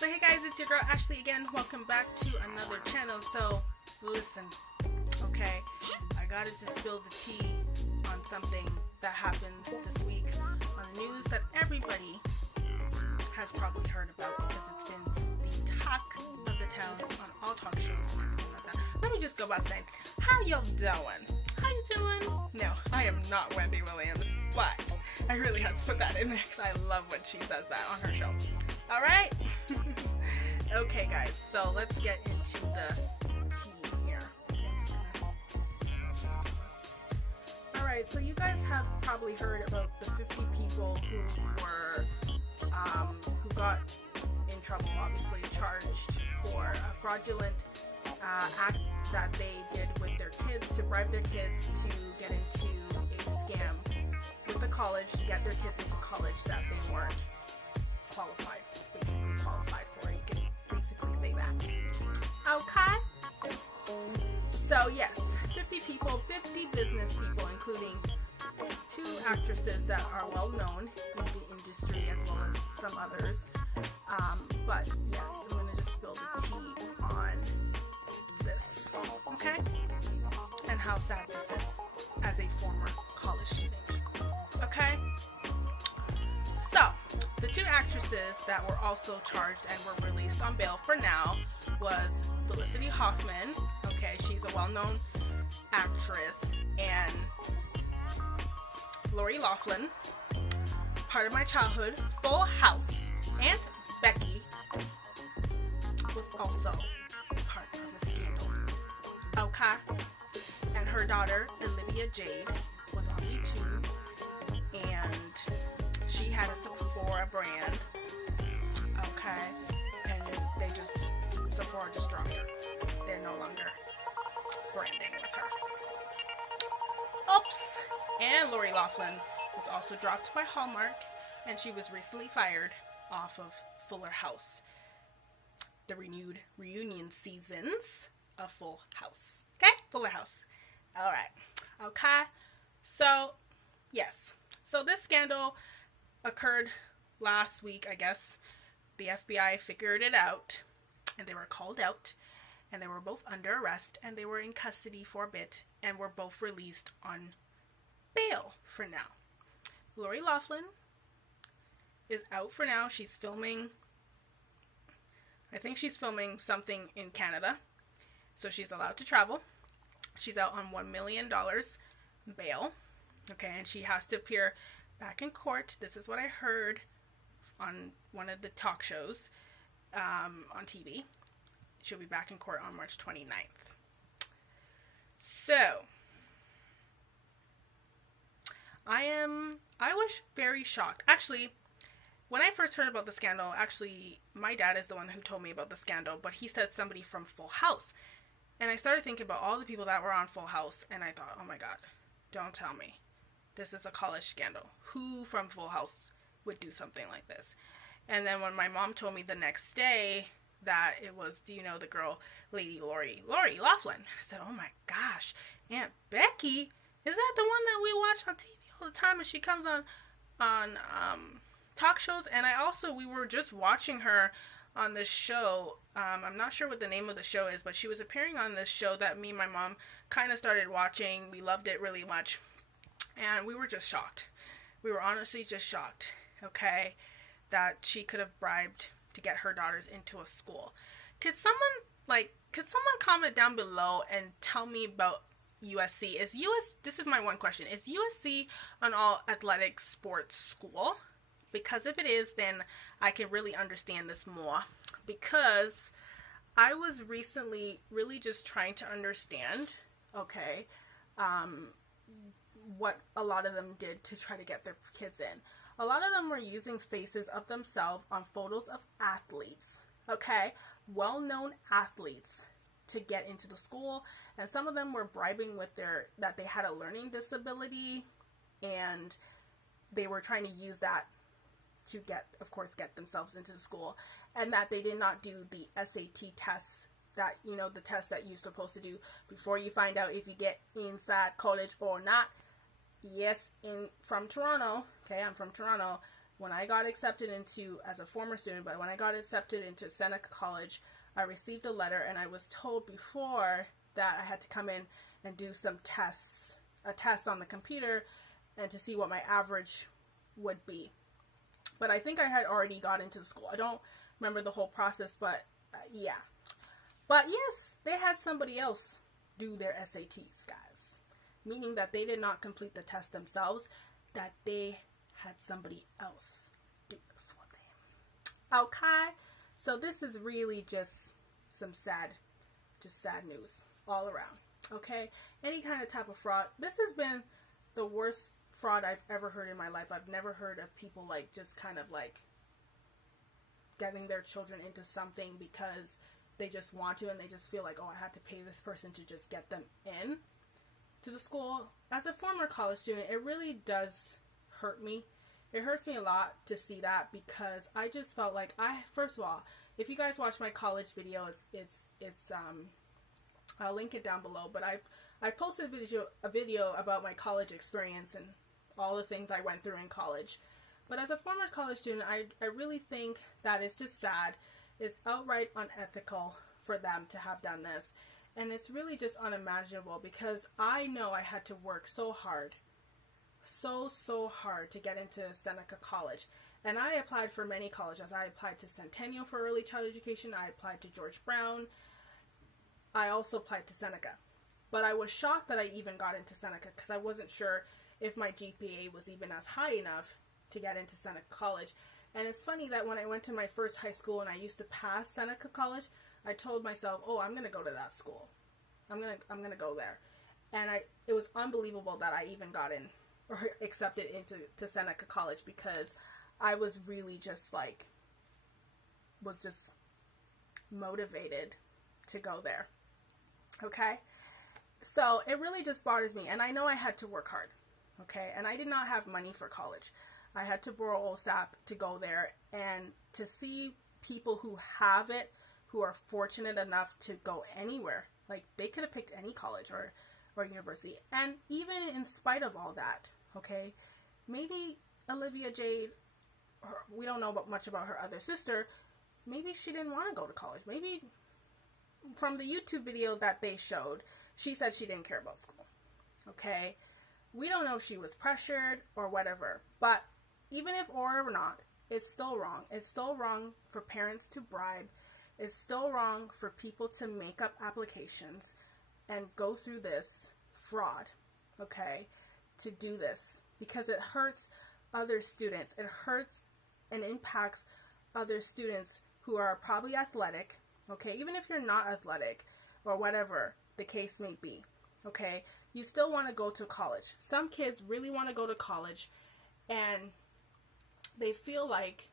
So hey guys, it's your girl Ashley again. Welcome back to another channel. So listen, okay, I gotta just spill the tea on something that happened this week on the news that everybody has probably heard about because it's been the talk of the town on all talk shows and everything like that. Let me just go by saying, how y'all doing? How you doing? No, I am not Wendy Williams, but I really had to put that in there because I love when she says that on her show. Alright? Okay guys, so let's get into the tea here. Alright, so you guys have probably heard about the 50 people who got in trouble, obviously charged for a fraudulent act that they did with their kids to bribe their kids to get into a scam with the college to get their kids into college that they weren't qualified for. You can basically say that. Okay? So yes, 50 people, 50 business people, including 2 actresses that are well known in the industry as well as some others. But yes, I'm going to just spill the tea on this, okay? And how sad this is as a former college student, okay? So, the 2 actresses that were also charged and were released on bail for now was Felicity Huffman, okay, she's a well-known actress, and Lori Loughlin, part of my childhood, Full House, Aunt Becky was also part of the scandal, okay, and her daughter Olivia Jade was on Me Too, and she had a Sephora brand, okay, and Sephora just dropped her. They're no longer branding with her. Oops! And Lori Loughlin was also dropped by Hallmark, and she was recently fired off of Fuller House, the renewed reunion seasons of Full House. Okay? Fuller House. Alright. Okay? So, yes. So this scandal occurred last week, I guess. The FBI figured it out, and they were called out, and they were both under arrest, and they were in custody for a bit, and were both released on bail for now. Lori Loughlin is out for now. She's filming, I think she's filming something in Canada, so she's allowed to travel. She's out on $1 million bail, okay, and she has to appear back in court. This is what I heard on one of the talk shows on TV. She'll be back in court on March 29th. So, I was very shocked. Actually, when I first heard about the scandal, my dad is the one who told me about the scandal, but he said somebody from Full House. And I started thinking about all the people that were on Full House, and I thought, oh my god, don't tell me. This is a college scandal. Who from Full House would do something like this? And then when my mom told me the next day that it was, do you know the girl, Lady Lori Loughlin, I said, oh my gosh, Aunt Becky, is that the one that we watch on TV all the time, and she comes on talk shows? And we were just watching her on this show. I'm not sure what the name of the show is, but she was appearing on this show that me and my mom kind of started watching. We loved it really much, and we were just shocked. We were honestly just shocked, okay, that she could have bribed to get her daughters into a school. Could someone comment down below and tell me about USC? This is my one question. Is USC an all athletic sports school? Because if it is, then I can really understand this more. Because I was recently really just trying to understand, okay, what a lot of them did to try to get their kids in. A lot of them were using faces of themselves on photos of athletes, okay, well-known athletes, to get into the school, and some of them were bribing with that they had a learning disability, and they were trying to use that to get themselves into the school, and that they did not do the SAT tests, that, you know, the test that you're supposed to do before you find out if you get inside college or not. Yes, from Toronto, okay, I'm from Toronto, when I got accepted into, as a former student, but when I got accepted into Seneca College, I received a letter, and I was told before that I had to come in and do some tests, a test on the computer, and to see what my average would be. But I think I had already got into the school. I don't remember the whole process, but yeah. But yes, they had somebody else do their SATs, guys. Meaning that they did not complete the test themselves, that they had somebody else do it for them. Okay? So this is really just some sad news all around. Okay? Any kind of type of fraud. This has been the worst fraud I've ever heard in my life. I've never heard of people like just kind of like getting their children into something because they just want to, and they just feel like, oh, I had to pay this person to just get them in to the school. As a former college student, it really does hurt me. It hurts me a lot to see that, because I just felt like first of all, if you guys watch my college video, it's I'll link it down below, but I've posted a video about my college experience and all the things I went through in college. But as a former college student, I really think that it's just sad. It's outright unethical for them to have done this. And it's really just unimaginable, because I know I had to work so hard, so hard to get into Seneca College. And I applied for many colleges. I applied to Centennial for early childhood education. I applied to George Brown. I also applied to Seneca. But I was shocked that I even got into Seneca, because I wasn't sure if my GPA was even as high enough to get into Seneca College. And it's funny that when I went to my first high school and I used to pass Seneca College, I told myself, oh, I'm going to go to that school. I'm going to go there. And it was unbelievable that I even got in or accepted into Seneca College, because I was really just like, was just motivated to go there. Okay? So it really just bothers me. And I know I had to work hard. Okay? And I did not have money for college. I had to borrow OSAP to go there, and to see people who have it, who are fortunate enough to go anywhere. Like, they could have picked any college or university. And even in spite of all that, okay, maybe Olivia Jade, we don't know much about her other sister, maybe she didn't want to go to college. Maybe from the YouTube video that they showed, she said she didn't care about school. Okay? We don't know if she was pressured or whatever, but even if or not, it's still wrong. It's still wrong for parents to bribe. It's still wrong for people to make up applications and go through this fraud, okay, to do this, because it hurts other students. It hurts and impacts other students who are probably athletic, okay, even if you're not athletic or whatever the case may be, okay, you still want to go to college. Some kids really want to go to college, and they feel like,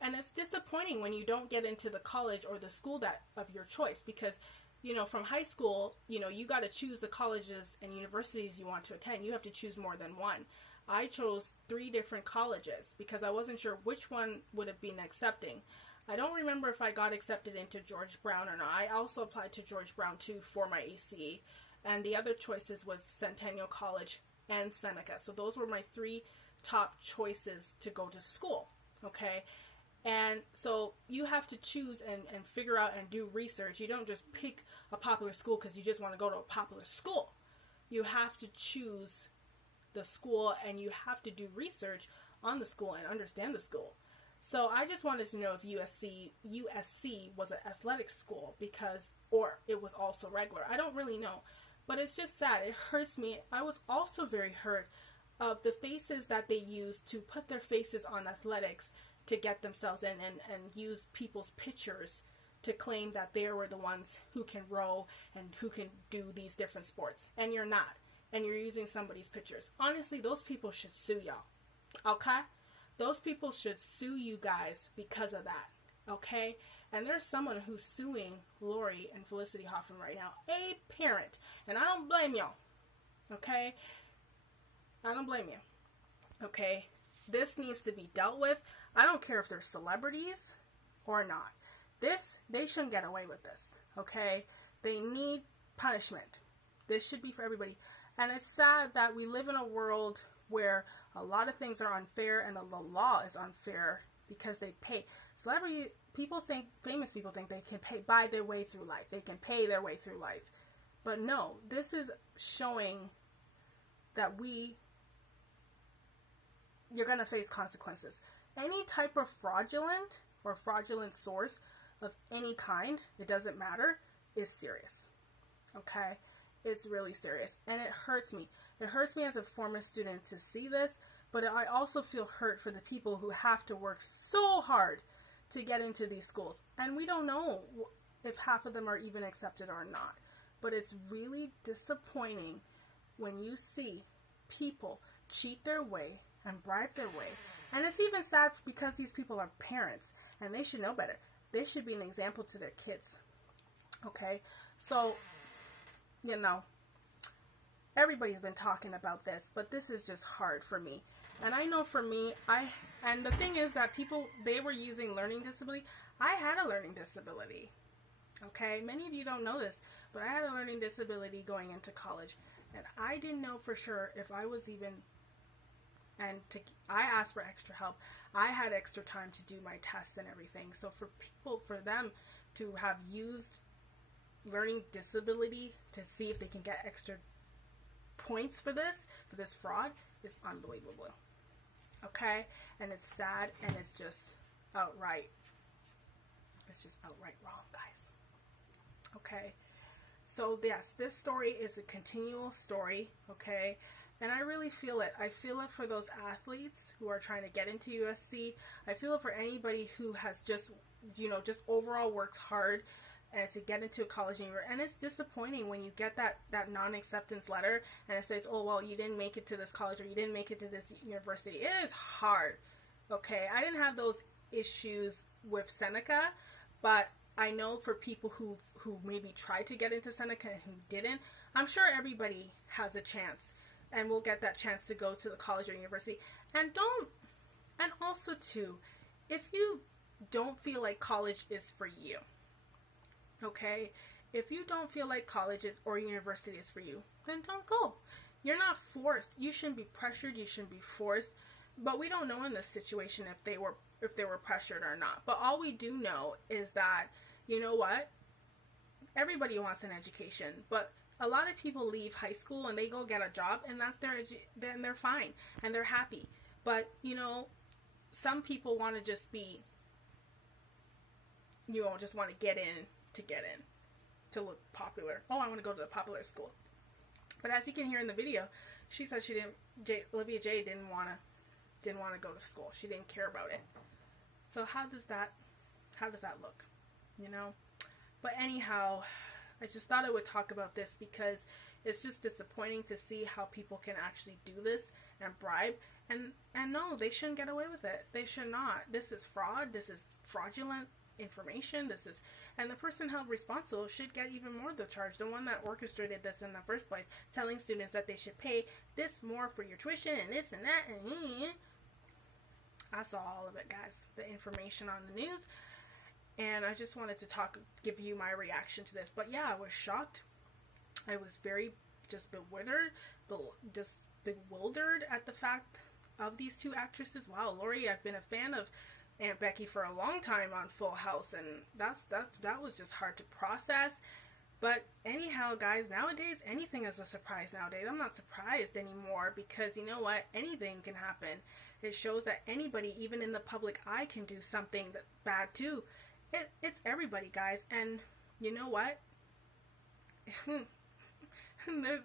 and it's disappointing when you don't get into the college or the school that of your choice, because, you know, from high school, you know, you got to choose the colleges and universities you want to attend. You have to choose more than one. I chose 3 different colleges because I wasn't sure which one would have been accepting. I don't remember if I got accepted into George Brown or not. I also applied to George Brown too for my ACE, and the other choices was Centennial College and Seneca. So those were my 3 top choices to go to school, okay? And so you have to choose and figure out and do research. You don't just pick a popular school because you just want to go to a popular school. You have to choose the school, and you have to do research on the school and understand the school. So I just wanted to know if USC was an athletic school, because, or it was also regular. I don't really know, but it's just sad. It hurts me. I was also very hurt of the faces that they use to put their faces on athletics to get themselves in, and use people's pictures to claim that they were the ones who can row and who can do these different sports. And you're not. And you're using somebody's pictures. Honestly, those people should sue y'all. Okay? Those people should sue you guys because of that. Okay? And there's someone who's suing Lori and Felicity Hoffman right now. A parent. And I don't blame y'all. Okay? I don't blame you. Okay? This needs to be dealt with. I don't care if they're celebrities or not. They shouldn't get away with this. Okay? They need punishment. This should be for everybody. And it's sad that we live in a world where a lot of things are unfair and the law is unfair because they pay. Celebrity people think, famous people think they can buy their way through life. They can pay their way through life. But no, this is showing that you're going to face consequences. Any type of fraudulent source of any kind, it doesn't matter, is serious. Okay? It's really serious. And it hurts me. It hurts me as a former student to see this, but I also feel hurt for the people who have to work so hard to get into these schools. And we don't know if half of them are even accepted or not. But it's really disappointing when you see people cheat their way and bribe their way. And it's even sad because these people are parents and they should know better. They should be an example to their kids. Okay? So, you know, everybody's been talking about this, but this is just hard for me. And I know for me, and the thing is that people, they were using learning disability. I had a learning disability. Okay? Many of you don't know this, but I had a learning disability going into college. And I didn't know for sure if I was even, I asked for extra help. I had extra time to do my tests and everything. So for them to have used learning disability to see if they can get extra points for this fraud is unbelievable. Okay? And it's sad, and it's just outright wrong, guys. Okay? So yes, this story is a continual story, okay? And I really feel it. I feel it for those athletes who are trying to get into USC. I feel it for anybody who has just overall worked hard and to get into a college. And it's disappointing when you get that non-acceptance letter and it says, oh, well, you didn't make it to this college or you didn't make it to this university. It is hard, okay? I didn't have those issues with Seneca, but I know for people who maybe tried to get into Seneca and who didn't, I'm sure everybody has a chance and will get that chance to go to the college or university. And also too, if you don't feel like college is for you, okay? If you don't feel like college or university is for you, then don't go. You're not forced. You shouldn't be pressured. You shouldn't be forced. But we don't know in this situation if they were pressured or not. But all we do know is that, you know what? Everybody wants an education, but a lot of people leave high school and they go get a job, and then they're fine and they're happy. But some people want to just be, just want to get in to look popular. Oh, I want to go to the popular school. But as you can hear in the video, she said Olivia Jade didn't want to go to school. She didn't care about it. So how does that look? But anyhow, I just thought I would talk about this because it's just disappointing to see how people can actually do this and bribe. And no, they shouldn't get away with it. They should not. This is fraud. This is fraudulent information. And the person held responsible should get even more of the charge. The one that orchestrated this in the first place, telling students that they should pay this more for your tuition and this and that. And I saw all of it, guys. The information on the news. And I just wanted to give you my reaction to this. But yeah, I was shocked. I was very just bewildered at the fact of these two actresses. Wow, Lori, I've been a fan of Aunt Becky for a long time on Full House, and that was just hard to process. But anyhow, guys, nowadays anything is a surprise nowadays. I'm not surprised anymore because you know what? Anything can happen. It shows that anybody, even in the public eye, can do something bad too. It's everybody, guys, and you know what?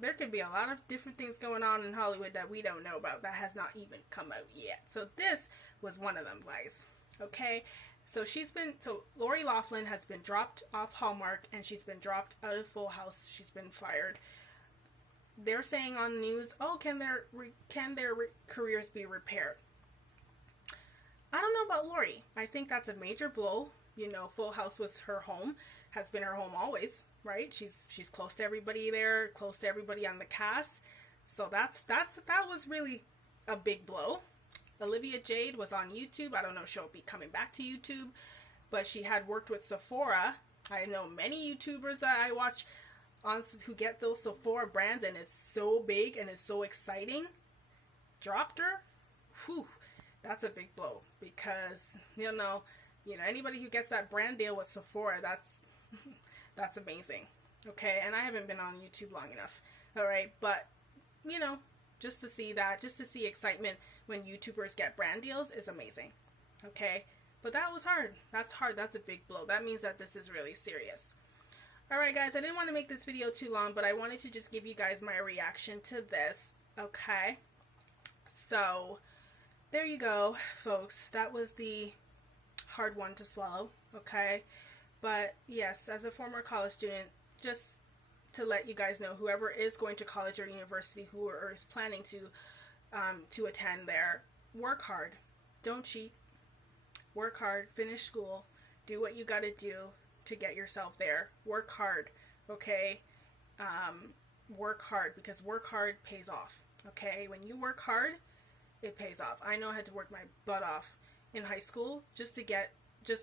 there could be a lot of different things going on in Hollywood that we don't know about that has not even come out yet. So this was one of them, guys. Okay, so Lori Loughlin has been dropped off Hallmark and she's been dropped out of Full House. She's been fired. They're saying on the news, oh, can their careers be repaired? I don't know about Lori. I think that's a major blow. Full House was her home, has been her home always, right? She's close to everybody there, close to everybody on the cast. So that was really a big blow. Olivia Jade was on YouTube. I don't know if she'll be coming back to YouTube, but she had worked with Sephora. I know many YouTubers that I watch who get those Sephora brands, and it's so big and it's so exciting. dropped her, whew, that's a big blow, because anybody who gets that brand deal with Sephora, that's amazing. Okay, and I haven't been on YouTube long enough. All right, but just to see excitement when YouTubers get brand deals is amazing. Okay, but that was hard. That's hard. That's a big blow. That means that this is really serious. Alright guys, I didn't want to make this video too long, but I wanted to just give you guys my reaction to this. Okay, so there you go, folks. That was the hard one to swallow. Okay, but yes, as a former college student, just to let you guys know, whoever is going to college or university, who is planning to attend there, work hard. Don't cheat. Work hard. Finish school. Do what you got to do to get yourself there. Work hard. Okay? Work hard, because work hard pays off. Okay? When you work hard, it pays off. I know I had to work my butt off in high school just to get to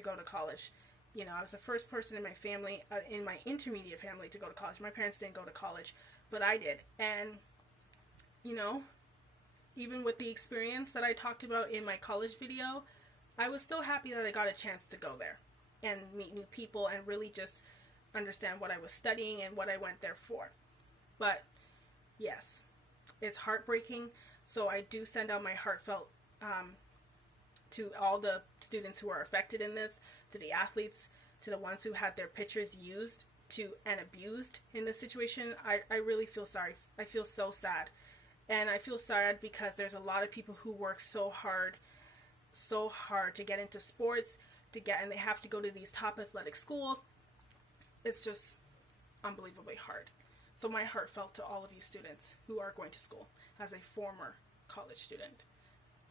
go to college. I was the first person in my family, in my intermediate family, to go to college. My parents didn't go to college, but I did. And, even with the experience that I talked about in my college video, I was still happy that I got a chance to go there and meet new people and really just understand what I was studying and what I went there for. But, yes, it's heartbreaking. So I do send out my heartfelt to all the students who are affected in this, to the athletes, to the ones who had their pictures used and abused in this situation. I really feel sorry. I feel so sad. And I feel sad because there's a lot of people who work so hard to get into sports, and they have to go to these top athletic schools. It's just unbelievably hard. So my heart felt to all of you students who are going to school as a former college student.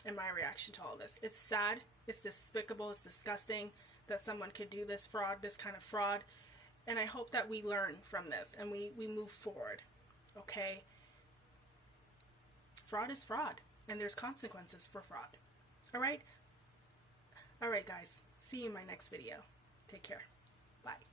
And my reaction to all this. It's sad, it's despicable, it's disgusting that someone could do this kind of fraud. And I hope that we learn from this and we move forward. Okay? Fraud is fraud, and there's consequences for fraud. Alright? Alright guys, see you in my next video. Take care. Bye.